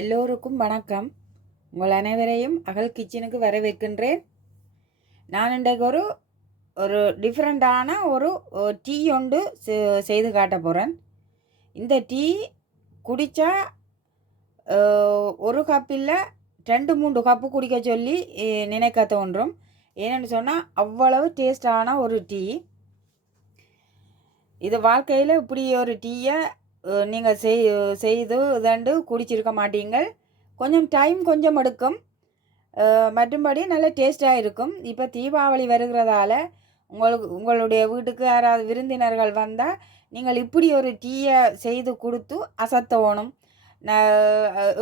எல்லோருக்கும் வணக்கம். உங்கள் அனைவரையும் அகல் கிச்சனுக்கு வரவேற்கின்றேன். நான் இன்றைக்கு ஒரு ஒரு டிஃப்ரெண்ட்டான ஒரு டீ ஒன்று செய்து காட்ட போகிறேன். இந்த டீ குடித்தா ஒரு கப்பில் 2-3 கப்பு குடிக்க சொல்லி நினைக்க தோன்றும். ஏன்னு சொன்னால் அவ்வளவு டேஸ்டான ஒரு டீ. இது வாழ்க்கையில் இப்படி ஒரு டீயை நீங்கள் செய்து இதண்டு குடிச்சிருக்க மாட்டீங்கள். கொஞ்சம் டைம் கொஞ்சம் எடுக்கும், மற்றும்படி நல்ல டேஸ்ட்டாக இருக்கும். இப்போ தீபாவளி வருகிறதால உங்களுடைய வீட்டுக்கு யாராவது விருந்தினர்கள் வந்தால் நீங்கள் இப்படி ஒரு டீயை செய்து கொடுத்து அசத்தணும்.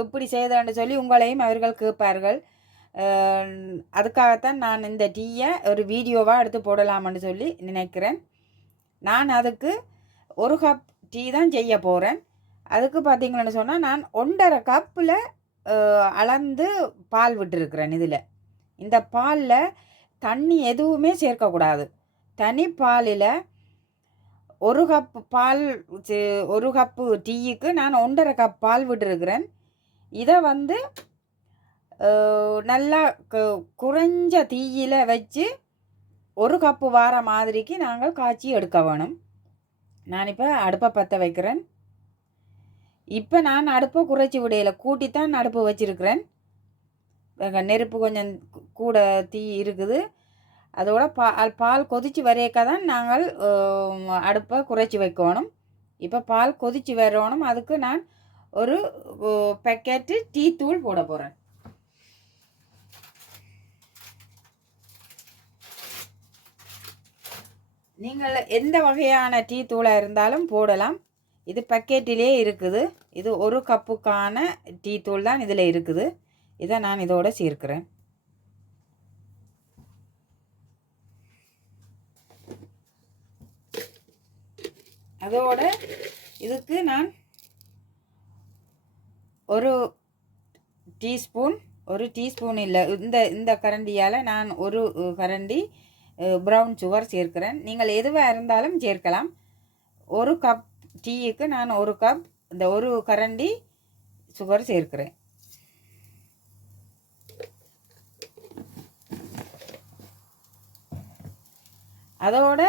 இப்படி செய்தேன்னு சொல்லி உங்களையும் அவர்கள் கேட்பார்கள். அதுக்காகத்தான் நான் இந்த டீயை ஒரு வீடியோவாக எடுத்து போடலாம்னு சொல்லி நினைக்கிறேன். நான் அதுக்கு 1 கப் டீ தான் செய்ய போகிறேன். அதுக்கு பார்த்தீங்கன்னு சொன்னால் நான் 1.5 கப்பில் அளந்து பால் விட்டுருக்குறேன். இந்த பாலில் தண்ணி எதுவுமே சேர்க்கக்கூடாது. தனி பாலில் 1 கப்பு பால், 1 கப்பு டீயுக்கு நான் 1.5 கப் பால் விட்டுருக்குறேன். இதை நல்லா குறைஞ்ச தீயில் வச்சு 1 கப்பு வார மாதிரிக்கு நாங்கள் காய்ச்சி எடுக்க வேணும். நான் இப்போ அடுப்பை பற்ற வைக்கிறேன். இப்போ நான் அடுப்பை குறைச்சி விடையில கூட்டித்தான் அடுப்பு வச்சிருக்கிறேன். நெருப்பு கொஞ்சம் கூட தீ இருக்குது. அதோட பால் கொதித்து வரையக்க தான் நாங்கள் அடுப்பை குறைச்சி வைக்கணும். இப்போ பால் கொதித்து வரணும். அதுக்கு நான் ஒரு பேக்கெட்டு டீ தூள் போட போகிறேன். நீங்கள் எந்த வகையான டீ தூளாக இருந்தாலும் போடலாம். இது பக்கெட்டிலே இருக்குது. இது 1 கப்புக்கான டீ தூள் தான் இதில் இருக்குது. இதை நான் இதோட சேர்க்கிறேன். அதோட இதுக்கு நான் ஒரு டீஸ்பூன் இல்லை, இந்த கரண்டியால் நான் ஒரு கரண்டி ப்ரௌன் சுகர் சேர்க்கிறேன். நீங்கள் எதுவாக இருந்தாலும் சேர்க்கலாம். 1 கப் டீயுக்கு நான் 1 கப் இந்த 1 கரண்டி சுகர் சேர்க்கிறேன். அதோட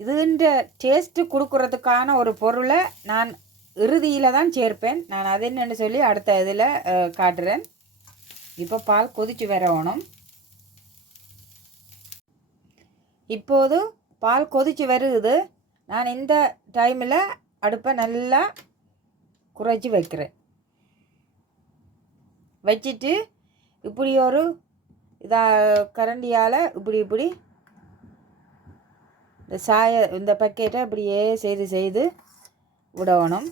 இதுன்ற டேஸ்ட்டு கொடுக்குறதுக்கான ஒரு பொருளை நான் இறுதியில் தான் சேர்ப்பேன். நான் அது என்னென்னு சொல்லி அடுத்த இதில் காட்டுறேன். இப்போ பால் கொதித்து வரணும். இப்போது பால் கொதித்து வருது. நான் இந்த டைமில் அடுப்பை நல்லா குறைச்சி வைக்கிறேன். வச்சுட்டு இப்படி ஒரு கரண்டியால் இப்படி இந்த பக்கெட்டை இப்படியே செய்து விடணும்.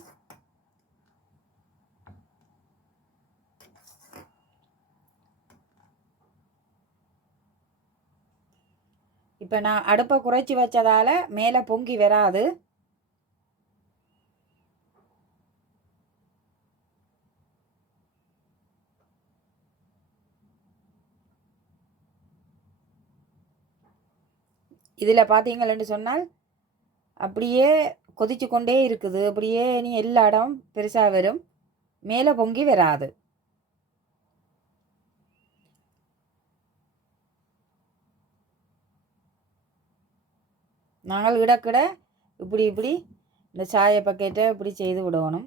இப்போ நான் அடுப்பை குறைச்சி வச்சதால் மேலே பொங்கி வராது. இதில் பார்த்தீங்களன்னு சொன்னால் அப்படியே கொதிச்சு கொண்டே இருக்குது. அப்படியே நீ எல்லா இடம் பெருசாக வரும், மேலே பொங்கி வராது. நாங்கள் இடக்கிட இப்படி இந்த சாய பக்கெட்டை இப்படி செய்து விடணும்.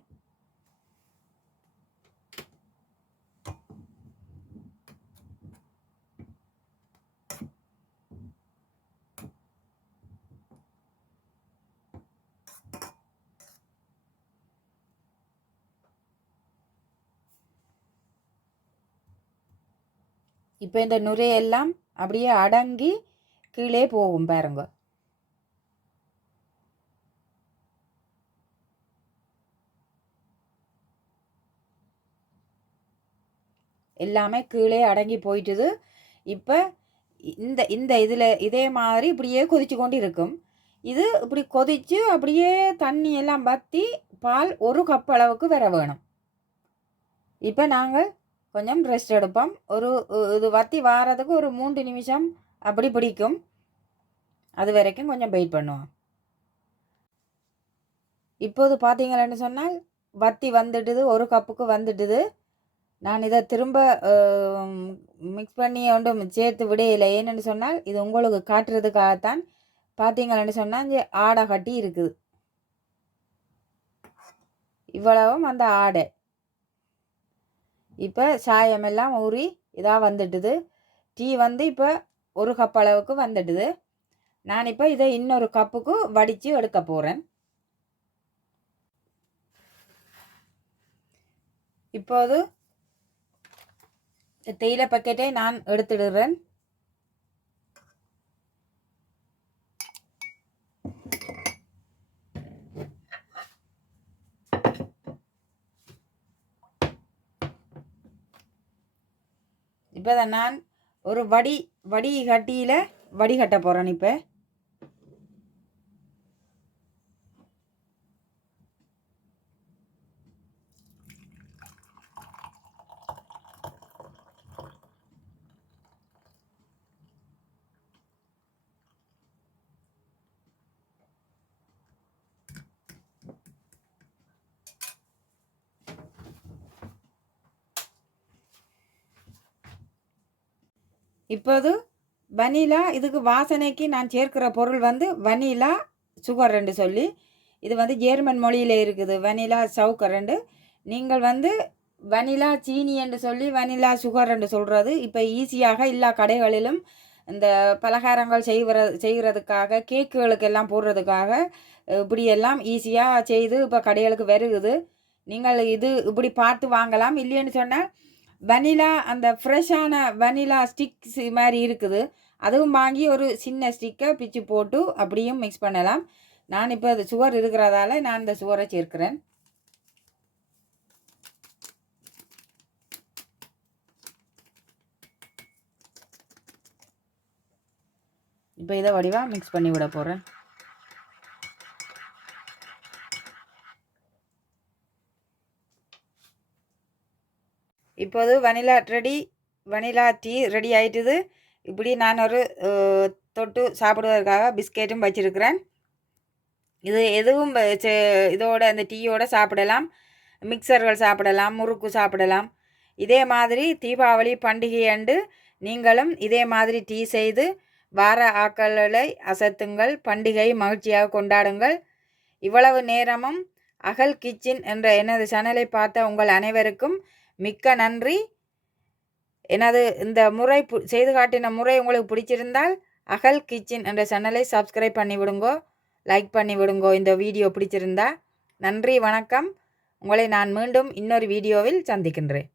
இப்போ இந்த நுரையெல்லாம் அப்படியே அடங்கி கீழே போகும் பாருங்க. எல்லாமே கீழே அடங்கி போயிட்டுது. இப்போ இந்த இதில் இதே மாதிரி இப்படியே கொதிச்சு கொண்டு இருக்கும். இது இப்படி கொதித்து அப்படியே தண்ணி எல்லாம் வற்றி பால் 1 கப் அளவுக்கு வர வேணும். இப்போ நாங்கள் கொஞ்சம் ரெஸ்ட் எடுப்போம். இது வற்றி வாரதுக்கு ஒரு 3 நிமிஷம் அப்படி பிடிக்கும். அது வரைக்கும் கொஞ்சம் வெயிட் பண்ணுவோம். இப்போது பார்த்தீங்களன்னு சொன்னால் வத்தி வந்துட்டுது, ஒரு கப்புக்கு வந்துட்டுது. நான் இதை திரும்ப மிக்ஸ் பண்ணி ஒன்றும் சேர்த்து விடையில்லை. ஏன்னு சொன்னால் இது உங்களுக்கு காட்டுறதுக்காகத்தான். பார்த்தீங்கன்னு சொன்னால் இங்கே ஆடை கட்டி இருக்குது. இவ்வளவும் அந்த ஆடை. இப்போ சாயமெல்லாம் ஊறி இதாக வந்துட்டுது. டீ வந்து இப்போ ஒரு கப் அளவுக்கு வந்துட்டுது. நான் இப்போ இதை இன்னொரு கப்புக்கு வடித்து எடுக்க போகிறேன். இப்போது தேயிலை பக்கெட்டை நான் எடுத்துடுறேன். இப்போ தான் நான் ஒரு வடிகட்டியில் வடிகட்ட போகிறேன். இப்போ இப்போது வனிலா இதுக்கு வாசனைக்கு நான் சேர்க்கிற பொருள் வந்து வனிலா சுகர்ன்னு சொல்லி, இது வந்து ஜெர்மன் மொழியில் இருக்குது. வனிலா சவுக்கரண்டு. நீங்கள் வந்து வனிலா சீனி என்று சொல்லி வனிலா சுகர் என்று சொல்கிறது இப்போ ஈஸியாக எல்லா கடைகளிலும் இந்த பலகாரங்கள் செய்கிறதுக்காக கேக்குகளுக்கெல்லாம் போடுறதுக்காக இப்படியெல்லாம் ஈஸியாக செய்து இப்போ கடைகளுக்கு வருகுது. நீங்கள் இது இப்படி பார்த்து வாங்கலாம். இல்லைன்னு சொன்னால் வனிலா அந்த ஃப்ரெஷ்ஷான வனிலா ஸ்டிக்ஸ் மாதிரி இருக்குது. அதுவும் வாங்கி ஒரு சின்ன ஸ்டிக்கை பிச்சு போட்டு அப்படியும் மிக்ஸ் பண்ணலாம். நான் இப்போ அது சுகர் இருக்கிறதால நான் இந்த சுகரை சேர்க்கிறேன். இப்போ இதை வடிவாக மிக்ஸ் பண்ணி விட போகிறேன். இப்போது வனிலா டீ ரெடி ஆகிட்டுது. இப்படி நான் ஒரு தொட்டு சாப்பிடுவதற்காக பிஸ்கெட்டும் வச்சுருக்கிறேன். இது எதுவும் இதோட அந்த டீயோடு சாப்பிடலாம். மிக்சர்கள் சாப்பிடலாம், முறுக்கு சாப்பிடலாம். இதே மாதிரி தீபாவளி பண்டிகை அன்று நீங்களும் இதே மாதிரி டீ செய்து வார ஆக்களை அசத்துங்கள். பண்டிகை மகிழ்ச்சியாக கொண்டாடுங்கள். இவ்வளவு நேரமும் அகல் கிச்சன் என்ற எனது சேனலை பார்த்த உங்கள் அனைவருக்கும் மிக்க நன்றி. எனது இந்த முறை செய்து காட்டின முறை உங்களுக்கு பிடிச்சிருந்தால் அகல் கிச்சன் என்ற சேனலை சப்ஸ்கிரைப் பண்ணி விடுங்கோ, லைக் பண்ணி விடுங்கோ. இந்த வீடியோ பிடிச்சிருந்தா நன்றி, வணக்கம். உங்களை நான் மீண்டும் இன்னொரு வீடியோவில் சந்திக்கின்றேன்.